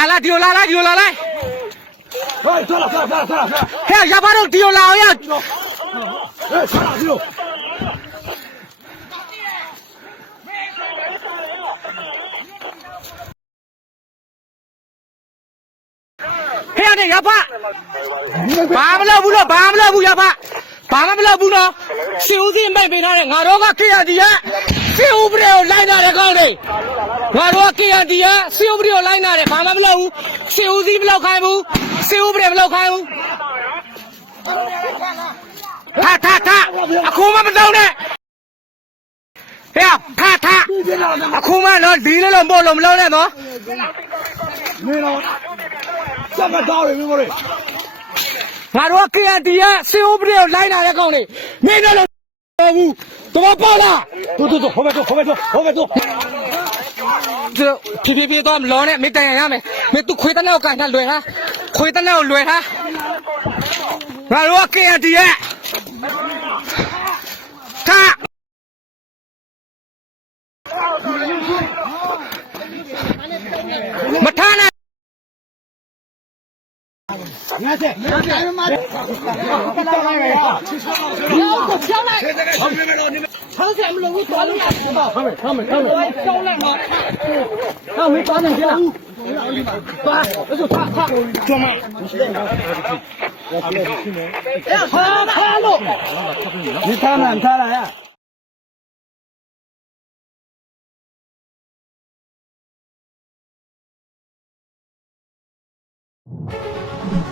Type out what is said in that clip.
လာလာဒီလိုလာလာဒီလိုလာလာဟဲ့ထွက်လာထွက်လာထွက်လာဟဲ့ရပါတော့ဒီလိုလာအောင်ရဟဲ့ထွက်လာဒီလိုဟဲ့နေရပါဘာမလုပ်ဘူးလို့ဘာမလုပ်ဘူးရပါဘာမှမလုပ်ဘူးနော်ရှင်ဦးစီးမိတ်ပေးထားတဲ့ငါတော့ကခေရတီရ စစ်ဥပဒေကိုလိုက်နာတဲ့ကောင်တွေငါတို့က KND ကစစ်ဥပဒေကိုလိုက်နာတယ်ဘာမှမလုပ်ဘူးစစ်ဦးစီးမလုပ်ခိုင်းဘူးစစ်ဥပဒေမလုပ်ခိုင်းဘူးထားထားထားအခုမှမတော့နဲ့ဟဲ့ထားထားအခုမှတော့ဒီလေးလုံးပို့လို့မလုပ်နဲ့နော်မင်းတော့စက်ကတော့ရမျိုးတွေငါတို့က KND ကစစ်ဥပဒေကိုလိုက်နာတဲ့ကောင်တွေမင်းတို့လို့ဘူး တော်ဘူးတော်ပေါ့လား 走走走，后面走后面走后面走。 这ဖြည်းဖြည်းဖြည်းတော့မလောနဲ့မင်းတန်ရရမယ်မင်းသူခွေးတနဲ့ကိုကန်ထားလွယ်ထားခွေးတနဲ့ကိုလွယ်ထားငါတို့က KND ရဲ့ထားမထားနဲ့ 你看这，你看这， ် 好漂亮！好！长线没弄，我抓两只吧。他们他们他们。我小狼嘛，他们抓两只了。抓，那就抓。他他弄。你他们他来呀？you